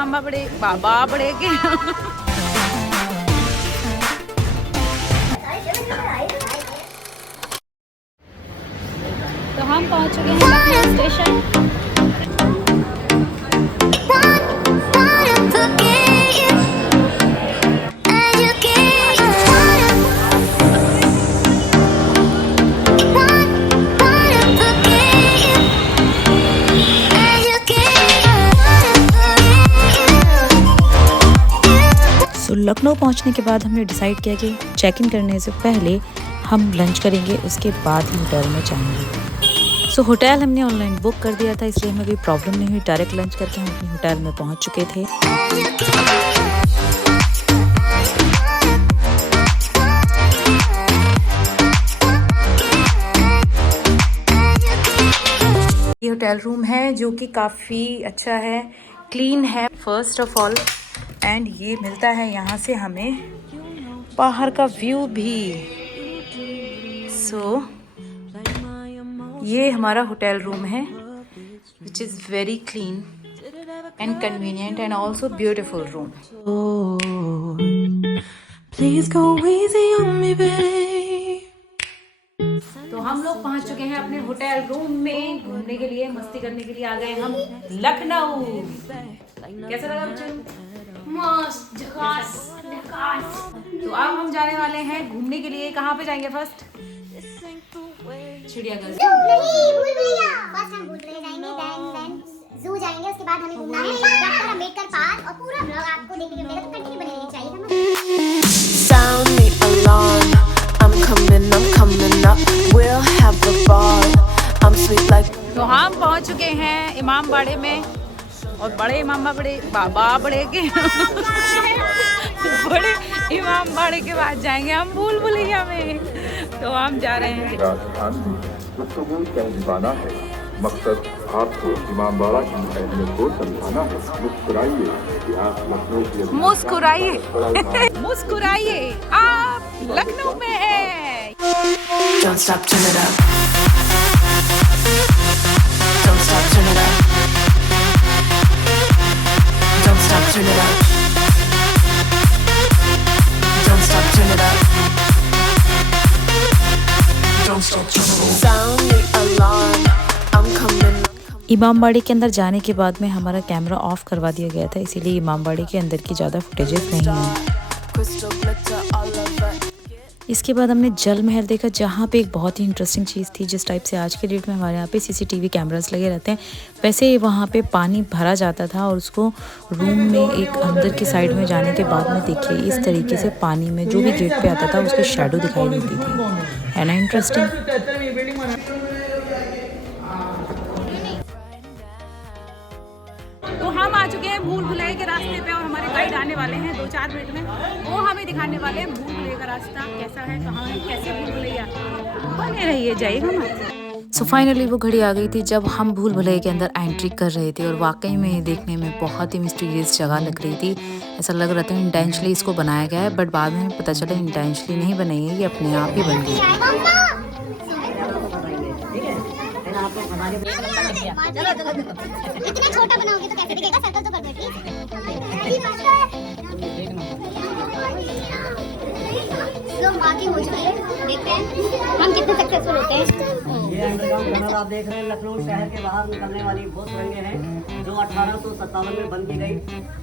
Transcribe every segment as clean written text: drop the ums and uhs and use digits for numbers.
मामा बड़े बाबा बड़े के। तो हम पहुंच चुके हैं लखनऊ स्टेशन। लखनऊ पहुंचने के बाद हमने डिसाइड किया कि चेक इन करने से पहले हम लंच करेंगे, उसके बाद ही होटल में जाएंगे। सो होटल हमने ऑनलाइन बुक कर दिया था, इसलिए हमें कोई प्रॉब्लम नहीं हुई। डायरेक्ट लंच करके हम अपने होटल में पहुंच चुके थे। ये होटल रूम है जो कि काफ़ी अच्छा है, क्लीन है फर्स्ट ऑफ ऑल, एंड ये मिलता है यहाँ से हमें बाहर का व्यू भी। सो ये हमारा होटल रूम है which is very clean and convenient and also beautiful room. तो हम लोग पहुंच चुके हैं अपने होटल रूम में। घूमने के लिए, मस्ती करने के लिए आ गए हम लखनऊ। कैसा लगा बच्चों? मस्त, झकास, झकास। तो अब हम जाने वाले हैं घूमने के लिए। कहाँ पे जाएंगे फर्स्ट? चिड़ियाघर। फर्स्ट हम भूलभुलैया जाएंगे, देन जू जाएंगे, उसके बाद हमें घूमना है डॉक्टर अंबेडकर पार्क। और पूरा ब्लॉग आपको देखने को मिलेगा, तो कंटिन्यू बने रहना चाहिए। Sound the alarm, I'm coming up, we'll have a ball, I'm sweet like। तो हम पहुंच चुके हैं इमामबाड़े में, और बड़े इमाम बड़े बाबा बड़े के बड़े इमामबाड़े के बाद जाएंगे हम भूलभुलैया में। तो हम जा रहे हैं। राजस्थान में गुफ्तगू कहलवाना है, मकसद आपको इमामबाड़ा की अहमियत को समझाना है। मुस्कुराइए, इतिहास लखनऊ की। मुस्कुराइए मुस्कुराइए, आप लखनऊ में हैं। Don't stop, turn it up. Don't stop, turn it up. Don't stop, turn it up. Don't stop, turn it up. Don't stop, turn it up. Sound the alarm, I'm coming. इमामबाड़े के अंदर जाने के बाद में हमारा कैमरा ऑफ करवा दिया गया था, इसीलिए इमामबाड़े के अंदर की ज़्यादा फुटेजेस नहीं हैं। Crystal glitter all over. इसके बाद हमने जल महल देखा, जहाँ पे एक बहुत ही इंटरेस्टिंग चीज़ थी। जिस टाइप से आज के डेट में हमारे यहाँ पे सीसीटीवी कैमरास लगे रहते हैं, वैसे वहाँ पे पानी भरा जाता था और उसको रूम में एक अंदर की साइड में जाने के बाद में देखिए इस तरीके से पानी में जो भी गेट पे आता था उसकी शैडो दिखाई देती थी। है ना इंटरेस्टिंग। तो हम आ चुके हैं भूलभुलैया के रास्ते पे, और हमारे गाइड आने वाले हैं 2-4 मिनट में। वो हमें दिखाने वाले हैं भूलभुलैया का रास्ता कैसा है, कहाँ है, कैसे भूलभुलैया। बने रहिए, जाइएगा मत। सो फाइनली वो घड़ी आ गई थी जब हम भूलभुलैया के अंदर एंट्री कर रहे थे, और वाकई में देखने में बहुत ही मिस्टीरियस जगह लग रही थी। ऐसा लग रहा था इंटेंशनली इसको बनाया गया है, बट बाद में पता चला इंटेंशनली नहीं बनाई है, ये अपने आप ही बन गई। इतना छोटा बनाओगे तो कैसे दिखेगा? सर्कल तो कर दो, ठीक? लोग बाकी हो चुके हैं, देखते हैं हम कितने सक्सेसफुल होते हैं। ये अंडरग्राउंड टनल आप देख रहे हैं, लखनऊ शहर के बाहर निकलने वाली वो सुरंगें हैं जो 1857 में बंद की गई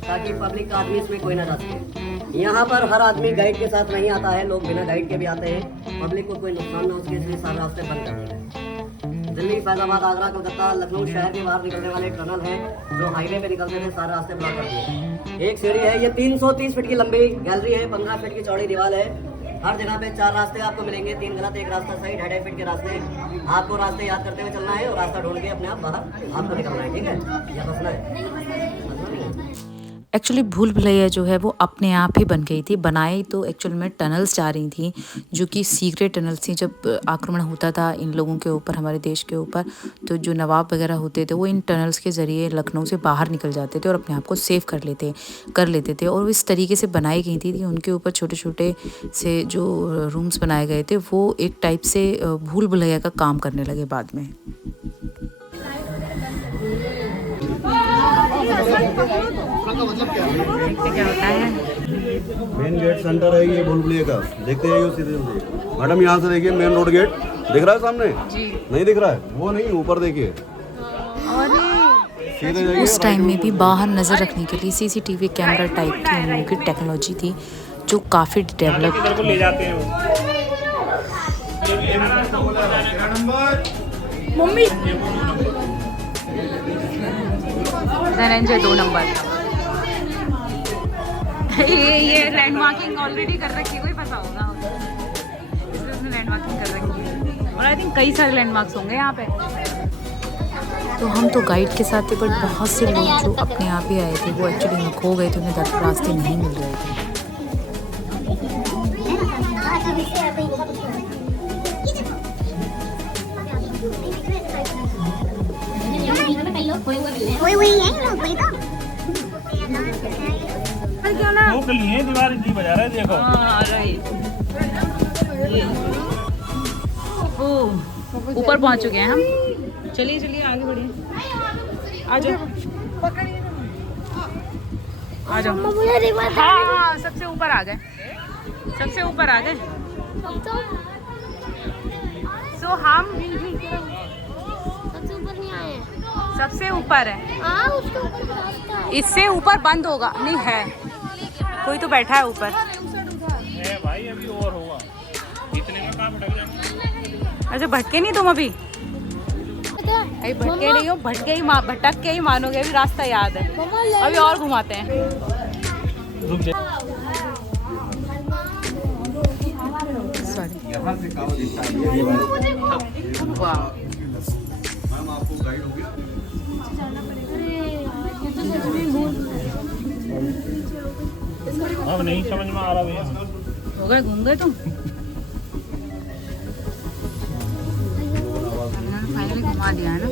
ताकि पब्लिक का आदमी इसमें कोई ना जा सके। यहाँ पर हर आदमी गाइड के साथ नहीं आता है, लोग बिना गाइड के भी आते हैं। पब्लिक को कोई नुकसान ना हो, इसलिए सारे रास्ते बंद कर दिए गए। दिल्ली, फैजाबाद, आगरा, कलकत्ता, लखनऊ शहर के बाहर निकलने वाले टनल है जो हाईवे पे निकलते थे, सारे रास्ते ब्लॉक कर दिए। एक सीढ़ी है, ये 330 फीट की लंबी गैलरी है, 15 फीट की चौड़ी दीवार है। हर जगह पे 4 रास्ते आपको मिलेंगे, 3 गलत, एक रास्ता सही, 2.5 फीट के रास्ते। आपको रास्ते याद करते हुए चलना है और रास्ता ढूंढ के अपने आप बाहर आपको निकलना है, ठीक है? या बसना है। एक्चुअली भूलभुलैया जो है वो अपने आप ही बन गई थी। बनाई तो एक्चुअल में टनल्स जा रही थी जो कि सीक्रेट टनल्स थी। जब आक्रमण होता था इन लोगों के ऊपर, हमारे देश के ऊपर, तो जो नवाब वगैरह होते थे वो इन टनल्स के ज़रिए लखनऊ से बाहर निकल जाते थे और अपने आप को सेव कर लेते थे। और इस तरीके से बनाई गई थी कि उनके ऊपर छोटे छोटे से जो रूम्स बनाए गए थे वो एक टाइप से भूलभुलैया का काम करने लगे बाद में। देखते क्या होता है। मेन गेट सेंटर है ये भूल भुलैया का। देखते हैं सीधे मैडम, यहाँ से देखिए मेन रोड गेट दिख रहा है सामने जी। नहीं दिख रहा है, वो नहीं ऊपर देखिए सीधे जाइए। उस टाइम में भी बाहर नज़र रखने के लिए सीसीटीवी कैमरा टाइप की उन लोगों की टेक्नोलॉजी थी जो काफ़ी डेवलप। ले जाते हैं मम्मी धनंजय 2 नंबर। ये लैंडमार्किंग ऑलरेडी कर रखी है, कोई पता होगा इसलिए उसने लैंडमार्किंग कर रखी है। और आई थिंक कई सारे लैंडमार्क्स होंगे यहाँ पे। तो हम तो गाइड के साथ थे, बट बहुत से लोग जो अपने आप ही आए थे वो एक्चुअली में खो गए थे, उन्हें रास्ते नहीं मिल रहे थे। वही है लोग, वही तो। लोग लिए दीवार इतनी बजा रहे देखो। ऊपर पहुंच चुके हैं हम। चलिए चलिए आगे बढ़िए। आ जाओ आ जाओ। हाँ सबसे ऊपर आ गए, सबसे ऊपर आ गए। सो हम सबसे ऊपर है, इससे ऊपर बंद होगा नहीं है, कोई तो बैठा है ऊपर। भाई अभी और होगा, इतने में कहाँ भटक जाएंगे। अच्छा भटके नहीं तुम अभी? अभी भटके नहीं हो, भटक के ही मानोगे। अभी रास्ता याद है, अभी और घुमाते हैं। यहाँ से कहाँ दिखता है? वाह मैम आपको गाइड हो गया? अब नहीं समझ में आ रहा भैया। हो गए, घूम गए तुम। फाइनली घुमा दिया है ना।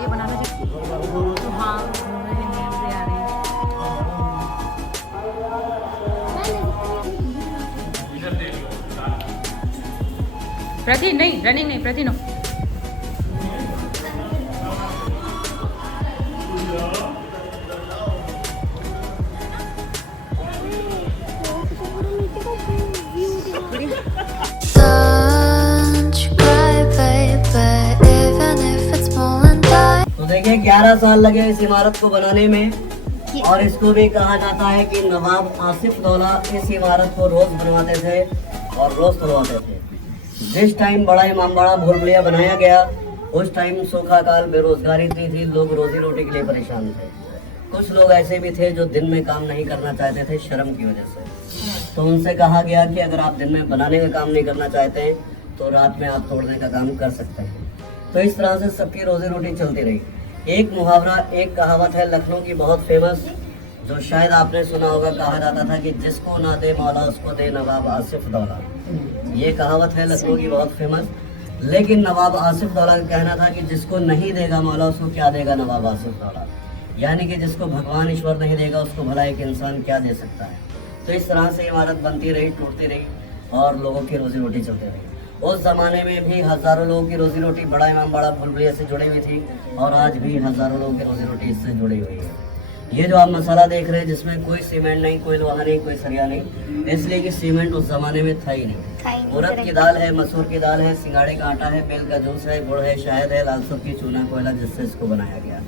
ये बनाना चाहिए तो हाँ घूम रहे हैं, से आ रहे हैं। प्रति नहीं, रनिंग नहीं, प्रति no. Don't you cry, baby, even if it's falling down. तो देखिए 11 साल लगे इस इमारत को बनाने में, और इसको भी कहा जाता है कि नवाब आसिफ दौला इस इमारत को रोज बनवाते थे और रोज तोड़वाते थे। जिस टाइम बड़ा इमामबाड़ा भूल भुलैया बनाया गया उस टाइम सूखा काल, बेरोजगारी इतनी थी, लोग रोजी रोटी के लिए परेशान थे। कुछ लोग ऐसे भी थे जो दिन में काम नहीं करना चाहते थे शर्म की वजह से, तो उनसे कहा गया कि अगर आप दिन में बनाने का काम नहीं करना चाहते हैं तो रात में आप तोड़ने का काम कर सकते हैं। तो इस तरह से सबकी रोजी रोटी चलती रही। एक मुहावरा, एक कहावत है लखनऊ की बहुत फेमस, जो शायद आपने सुना होगा। कहा जाता था कि जिसको ना दे मौला उसको दे नवाब आसिफ दौला। ये कहावत है लखनऊ की बहुत फेमस। लेकिन नवाब आसिफ दौला का कहना था कि जिसको नहीं देगा मौला उसको क्या देगा नवाब आसिफ दौला, यानी कि जिसको भगवान ईश्वर नहीं देगा उसको भला एक इंसान क्या दे सकता है। तो इस तरह से इमारत बनती रही, टूटती रही और लोगों की रोजी रोटी चलती रही। उस ज़माने में भी हज़ारों लोगों की रोजी रोटी बड़ा इमामबाड़ा भूल भुलैया से जुड़ी हुई थी, और आज भी हज़ारों लोगों की रोजी रोटी इससे जुड़ी हुई है। ये जो आप मसाला देख रहे हैं जिसमें कोई सीमेंट नहीं, कोई लोहा नहीं, कोई सरिया नहीं, इसलिए कि सीमेंट उस ज़माने में था ही नहीं। उड़द की दाल है, मसूर की दाल है, सिंगाड़े का आटा है, बेल का जूस है, गुड़ है, शहद है, लाल सूप की चूना कोयला जिससे इसको बनाया गया।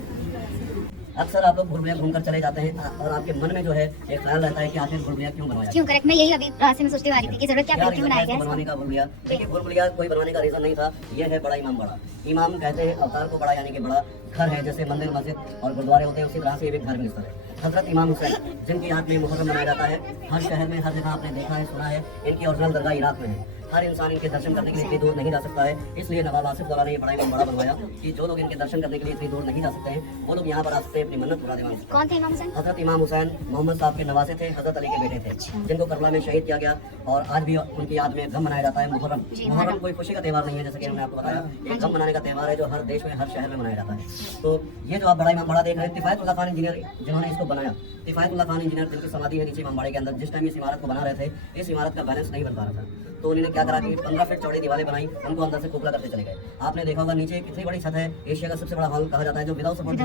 अक्सर आप लोग भूल भुलैया घूमकर चले जाते हैं और आपके मन में जो है एक ख्याल रहता है कि आखिर भूल भुलैया क्यों बनाया, क्यों करेक्ट। मैं यही अभी रास्ते में सोचती आ रही थी कि जरूरत क्या पड़ी, क्यों बनाया गया बनवाने का भूल भुलैया। देखिए भूल भुलैया कोई बनवाने का रीजन नहीं था, ये है बड़ा इमामबाड़ा। इमाम कहते हैं अवतार को बड़ा, यानी कि बड़ा घर है। जैसे मंदिर, मस्जिद और गुरुद्वारे होते हैं उसी तरह से ये भी धार्मिक स्थल है। हजरत इमाम हुसैन, जिनकी याद में मुहर्रम मनाया जाता है। हर शहर में, हर जगह आपने देखा है, सुना है, इनकी ओरिजिनल दरगाह इराक में है। हर इंसान इनके दर्शन करने के लिए इतनी दूर नहीं जा सकता है, इसलिए नवाब आसिफ दौला ने ये बड़ा इमाम बड़ा बनवाया कि जो लोग इनके दर्शन करने के लिए इतनी दूर नहीं जा सकते हैं, वो लोग यहाँ पर आ सकते हैं अपनी मन्नत पूरा दिमाग। कौन थे इमाम हुसैन? हजरत इमाम हुसैन मोहम्मद साहब के नवासे थे, हजरत अली के बेटे थे, जिनको करबला में शहीद किया गया और आज भी उनकी याद में गम मनाया जाता है। मुहर्रम मुहर्रम कोई खुशी का त्यौहार नहीं है, जैसे कि हमने आपको बताया, एक गम मनाने का त्यौहार है जो हर देश में, हर शहर में मनाया जाता है। तो ये जो आप बड़ा इमाम बड़ा देख रहे हैं, किफायतुल्लाह खान इंजीनियर जिन्होंने इसको बनाया, किफायतुल्लाह खान इंजीनियर जिनकी समाधि है नीचे इमामबाड़े के अंदर, जिस टाइम इस इमारत को बना रहे थे, इस इमारत का बैलेंस नहीं बन पा रहा था, तो उन्होंने क्या करा कि 15 फीट चौड़ी दीवारें बनाई, उनको अंदर से खोखला करते चले गए। आपने देखा होगा नीचे कितनी बड़ी छत है, एशिया का सबसे बड़ा हॉल कहा जाता है, जो विदाउट सपोर्ट,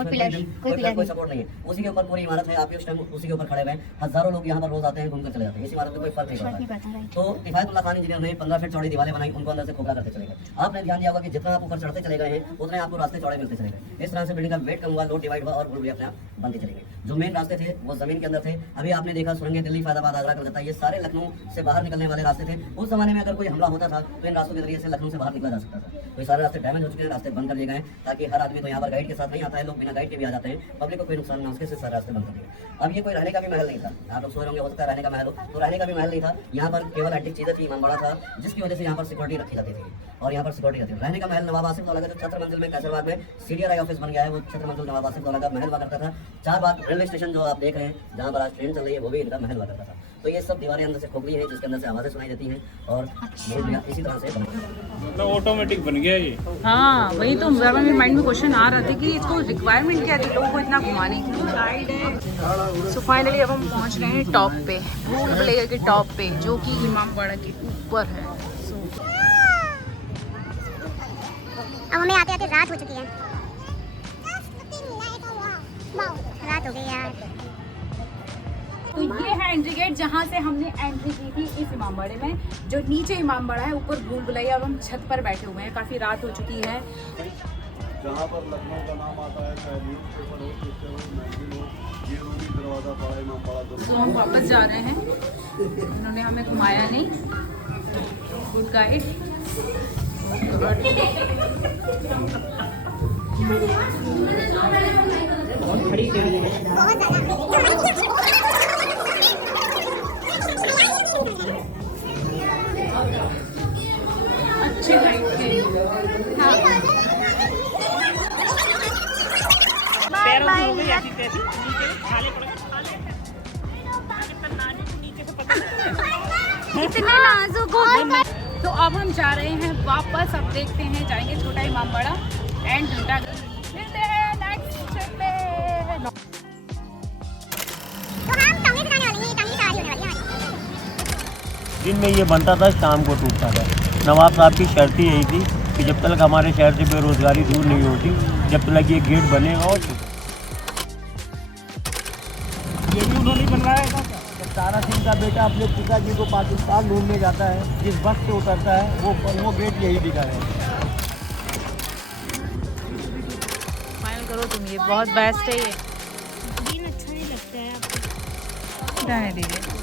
कोई सपोर्ट नहीं है, उसी के ऊपर पूरी इमारत है। आप उस टाइम उसी के ऊपर खड़े हुए, हजारों लोग यहाँ पर रोज आते हैं, घूमकर चले जाते हैं, इस इमारत में कोई फर्क नहीं पड़ता। तो किफायतुल्लाह खान इंजीनियर ने 15 फीट चौड़ी दीवारें बनाई, उनको अंदर से खोखला करते चले गए। आपने ध्यान दिया होगा कि जितना आप ऊपर चढ़ते चले गए हैं, उतने आपको रास्ते चौड़े मिलते चले गए। इस तरह से बिल्डिंग का वेट कम हुआ, लोड डिवाइड हुआ और भूल भी अपने आप बनते चले गए। जो मेन रास्ते थे वो जमीन के अंदर थे। अभी आपने देखा सुरंगें दिल्ली, फैजाबाद, आगरा, कलकत्ता, ये सारे लखनऊ से बाहर निकलने वाले रास्ते थे। उस जमाने में अगर कोई हमला होता था तो इन रास्तों के जरिए से लखनऊ से बाहर निकला जा सकता था। तो ये सारे रास्ते डैमेज हो चुके हैं, रास्ते बंद कर दिए गए हैं, ताकि हर आदमी तो यहाँ पर गाइड के साथ नहीं आता है, लोग बिना गाइड के भी आ जाते हैं, पब्लिक को कोई नुकसान ना उसके, सारे रास्ते बंद कर दिए। अब ये कोई रहने का भी महल नहीं था। आप लोग सोच रहे होंगे हो सकता है रहने का महल हो, तो रहने का भी महल नहीं था। यहाँ पर केवल एंटीक चीजें थी, इमामबाड़ा था, जिसकी वजह से यहाँ पर सिक्योरिटी रखी जाती थी और यहाँ पर सिक्योरिटी रहती थी। रहने का महल नवाब आसिफ दौला का जो छत्र मंजिल में कैसरबाग में CDRI ऑफिस बन गया है, वो छत्र मंजिल नवाब आसिफ दौला का महल हुआ करता था। 4 बाग रेलवे स्टेशन जो आप देख रहे हैं, जहाँ पर आज ट्रेन चल रही है, वो भी इनका महल हुआ करता था। तो ये सब दीवारें अंदर से खोखली हैं, जिसके अंदर से आवाज़ें सुनाई देती हैं और इसी तरह से मतलब ऑटोमेटिक बन गया ये। हाँ वही तो मेरे माइंड में क्वेश्चन आ रहा था कि इसको रिक्वायरमेंट क्या थी लोगों को इतना घुमाने की। सो फाइनली अब हम पहुंच रहे हैं टॉप पे, भूल भुलैया के टॉप पे, जो कि इमामबाड़ा के ऊपर है। अब हमें आते आते रात हो चुकी है, रात हो गई यार। तो ये है एंट्री गेट जहाँ से हमने एंट्री की थी इस इमामबाड़े में। जो नीचे इमामबाड़ा है, ऊपर भूल भुलैया। अब हम छत पर बैठे हुए हैं, काफ़ी रात हो चुकी है। जहाँ पर लखनऊ का नाम आता है, चाहे न्यूज़पेपर हो, पिक्चर हो, मैगजीन हो, ये रूबी दरवाजा बड़ा इमामबाड़ा। तो हम वापस जा रहे हैं, उन्होंने हमें घुमाया नहीं। Good guide. बहुत बड़ी सीढ़ी है। अच्छी लाइट है। पैरों में हो गई ऐसी तैसी, नीचे खाले पड़ गए, खाले। कितना नाजुक नीचे से पता नहीं। इतना नाजुक हो। तो अब हम जा रहे हैं वापस। अब देखते हैं, जाएंगे छोटा इमामबाड़ा एंड घंटाघर। मिलते हैं नेक्स्ट ट्रिप में। तो हम टांगे चलाने वाले हैं, ये टांगे सवारी होने वाली है हमारी। दिन में ये बनता था, शाम को टूटता था। नवाब साहब की शर्त ही यही थी कि जब तक हमारे शहर से बेरोजगारी दूर नहीं होती, जब तक ये गेट बनेगा। और ये भी उन्होंने बनवाया था। जब तारा सिंह का बेटा अपने पिताजी को पाकिस्तान ढूंढने जाता है, जिस बस से उतरता है, वो गेट यही दिखा है। फाइनल करो तुम, ये बहुत बेस्ट है ये। अच्छा नहीं लगता है आपको? रहने दीजिए।